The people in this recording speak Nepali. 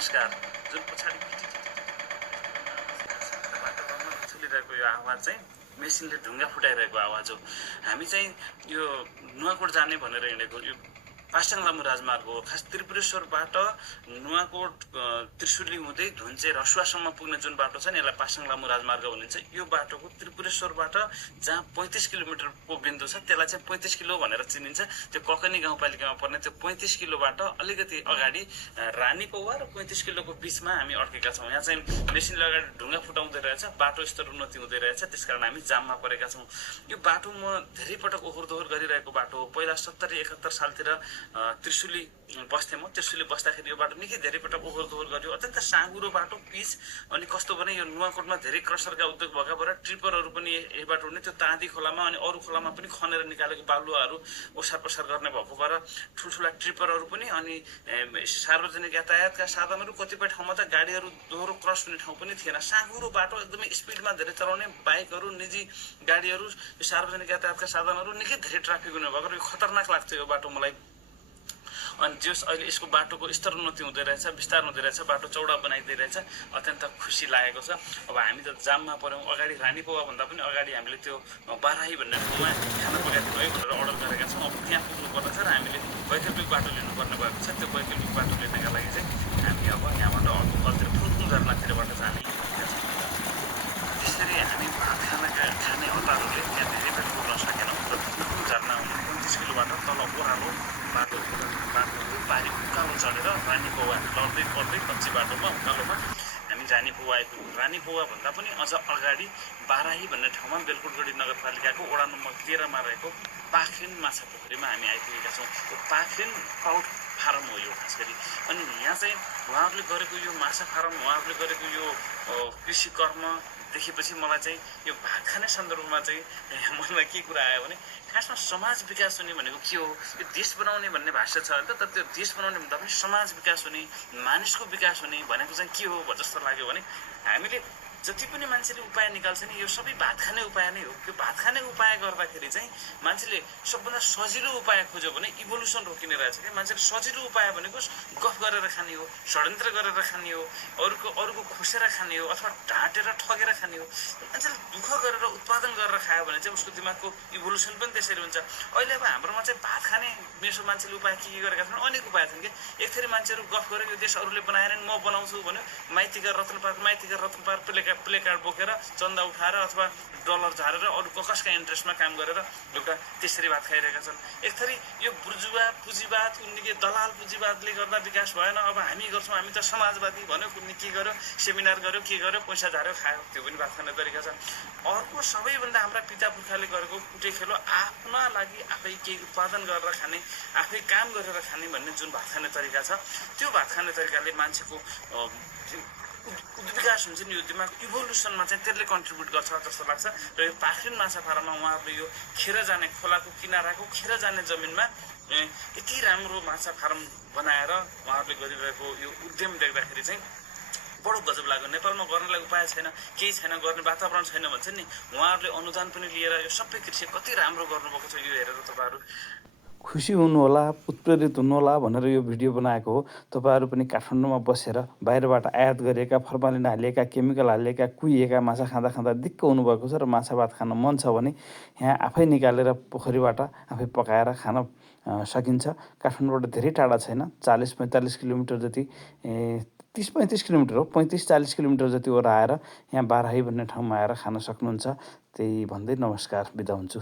नमस्कार। जुन पछाडि बाटो चलिरहेको यो आवाज चाहिँ मेसिनले ढुङ्गा फुटाइरहेको आवाज हो। हामी चाहिँ यो नुवाकोट जाने भनेर हिँडेको यो पास्टाङ लामो राजमार्ग हो। खास त्रिपुरेश्वरबाट नुवाकोट त्रिशुली हुँदै धुन्चे रसुवासम्म पुग्ने जुन बाटो छ नि यसलाई पास्टाङ लामो राजमार्ग भनिन्छ। यो बाटोको त्रिपुरेश्वरबाट जहाँ 35 किलोमिटरको बिन्दु छ त्यसलाई चाहिँ 35 किलो भनेर चिनिन्छ। त्यो ककनी गाउँपालिकामा पर्ने त्यो 35 किलोबाट अलिकति अगाडि रानीपौवा र 35 किलोको बिचमा हामी अड्केका छौँ। यहाँ चाहिँ मेसिनले अगाडि ढुङ्गा फुटाउँदै रहेछ, बाटो स्तर उन्नति हुँदै रहेछ, त्यसकारण हामी जाममा परेका छौँ। यो बाटो म धेरै पटक ओहोर दोहोर गरिरहेको बाटो हो। पहिला 70-71 सालतिर त्रिशुली बस्थेँ म। त्रिशुली बस्दाखेरि यो बाटो निकै धेरै पटक ओहोर दोहोर गर्यो। अत्यन्त साँघुरो बाटो, पिच। अनि कस्तो भने यो नुवाकोटमा धेरै क्रसरका उद्योग भएका भएर ट्रिपरहरू पनि यही बाटो हुने, त्यो ताँदी खोलामा अनि अरू खोलामा पनि खनेर निकालेको बालुवाहरू ओसार पसार गर्ने भएको भएर ठुल्ठुला ट्रिपरहरू पनि अनि सार्वजनिक यातायातका साधनहरू कतिपय ठाउँमा त गाडीहरू दोहोरो क्रस हुने ठाउँ पनि थिएन। साँघुरो बाटो, एकदमै स्पिडमा धेरै चलाउने बाइकहरू, निजी गाडीहरू, सार्वजनिक यातायातका साधनहरू निकै धेरै ट्राफिक हुने भएको यो खतरनाक लाग्थ्यो यो बाटो मलाई। अनि जस अहिले यसको बाटोको स्तर उन्नति हुँदै रहेछ, विस्तार हुँदै रहेछ, बाटो चौडा बनाइदिँदै रहेछ, अत्यन्त खुसी लागेको छ। अब हामी त जाममा पऱ्यौँ। अगाडि रानीपौवा भन्दा पनि अगाडि हामीले त्यो बाराही भन्ने ठाउँमा खाना पकाइदिनु है भनेर अर्डर गरेका छौँ। अब त्यहाँ पुग्नुपर्ने छ र हामीले वैकल्पिक बाटो लिनुपर्ने भएको छ। त्यो वैकल्पिक बाटो लिनका लागि चाहिँ हामी अब यहाँबाट अर्कोतिर फुलकुल झरनातिरबाट जाने त्यसरी हामी भात खाने हतारहरूले त्यहाँ धेरै बेर पुग्न सकेनौँ र फुलकुल झरना 35 किलोबाट तल ओह्रालो बाटो पारी उकालो चढेर रानीपौवा लड्दै पर्दै कच्ची बाटोमा उकालोमा हामी रानीपौवा आइपुग्यौँ। रानीपौवा भन्दा पनि अझ अगाडि बाराही भन्ने ठाउँमा बेलकोटगढी नगरपालिकाको वडा नम्बर 13 मा रहेको पाखरिन माछा पोखरीमा हामी आइपुगेका छौँ। यो पाखरिन ट्राउट फार्म हो यो खास गरी। अनि यहाँ चाहिँ उहाँहरूले गरेको यो माछा फार्म, उहाँहरूले गरेको यो कृषि कर्म देखेपछि मलाई चाहिँ यो भात खाने सन्दर्भमा चाहिँ मनमा के कुरा आयो भने खासमा समाज विकास हुने भनेको के हो? यो देश बनाउने भन्ने भाष्य छ नि त, तर त्यो देश बनाउने भन्दा पनि समाज विकास हुने, मानिसको विकास हुने भनेको चाहिँ के हो जस्तो लाग्यो भने हामीले जति पनि मान्छेले उपाय निकाल्छ नि यो सबै भात खाने उपाय नै हो। त्यो भात खाने उपाय गर्दाखेरि चाहिँ मान्छेले सबभन्दा सजिलो उपाय खोज्यो भने इभोल्युसन रोकिने रहेछ कि। मान्छेले सजिलो उपाय भनेको गफ गरेर खाने हो, षड्यन्त्र गरेर खाने हो, अरूको खोसेर खाने हो, अथवा ढाँटेर ठगेर खाने हो। मान्छेले दुःख गरेर उत्पादन गरेर खायो भने चाहिँ उसको दिमागको इभोल्युसन पनि त्यसरी हुन्छ। अहिले अब हाम्रोमा चाहिँ भात खाने मेसो मान्छेले उपाय के गरेका छन्? अनेक उपाय छन् कि। एक थरी मान्छेहरू गफ गरे यो देश अरूले बनाएर म बनाउँछु भन्यो, माइतीका रत्न पार्क प्ले कार्ड बोकेर चन्दा उठाएर अथवा डलर झारेर अरू कसका इन्ट्रेस्टमा काम गरेर एउटा त्यसरी भात खाइरहेका छन्। एक थरी यो बुर्जुवा पुँजीवाद, उनीके दलाल पुँजीवादले गर्दा विकास भएन, अब हामी गर्छौँ, हामी त समाजवादी भन्यो, कुनै के गर्यो, सेमिनार गर्यो, के गर्यो, पैसा झार्यो, खायो, त्यो पनि भात खाने तरिका छ। अर्को सबैभन्दा हाम्रा पिता पुर्खाले गरेको कुटे खेलो आफ्ना लागि आफै केही उत्पादन गरेर खाने, आफै काम गरेर खाने भन्ने जुन भात खाने तरिका छ, त्यो भात खाने तरिकाले मान्छेको विकास हुन्छ नि, यो दिमाग इभोल्युसनमा चाहिँ त्यसले कन्ट्रिब्युट गर्छ जस्तो लाग्छ। र यो पाखरिन माछा फार्ममा उहाँहरूले यो खेर जाने खोलाको किनाराको खेर जाने जमिनमा यति राम्रो माछा फार्म बनाएर उहाँहरूले गरिरहेको यो उद्यम देख्दाखेरि चाहिँ बडो गजब लाग्यो। नेपालमा गर्नलाई उपाय छैन, केही छैन, गर्ने वातावरण छैन भन्छ नि, उहाँहरूले अनुदान पनि लिएर यो सबै कृषि कति राम्रो गर्नुभएको छ यो हेरेर तपाईँहरू खुसी हुनुहोला, उत्प्रेरित हुनुहोला भनेर यो भिडियो बनाएको हो। तपाईँहरू पनि काठमाडौँमा बसेर बाहिरबाट आयात गरिएका, फर्मालिन हालिएका, केमिकल हालिएका, कुहिएका माछा खाँदा दिक्क हुनुभएको छ र माछा भात खान मन छ भने यहाँ आफै निकालेर पोखरीबाट आफै पकाएर खान सकिन्छ। काठमाडौँबाट धेरै टाढा छैन, 40-45 किलोमिटर जति, 30-35 किलोमिटर हो, 35-40 किलोमिटर जति ओर आएर यहाँ बाराही भन्ने ठाउँमा आएर खान सक्नुहुन्छ। त्यही भन्दै नमस्कार, बिदा हुन्छु।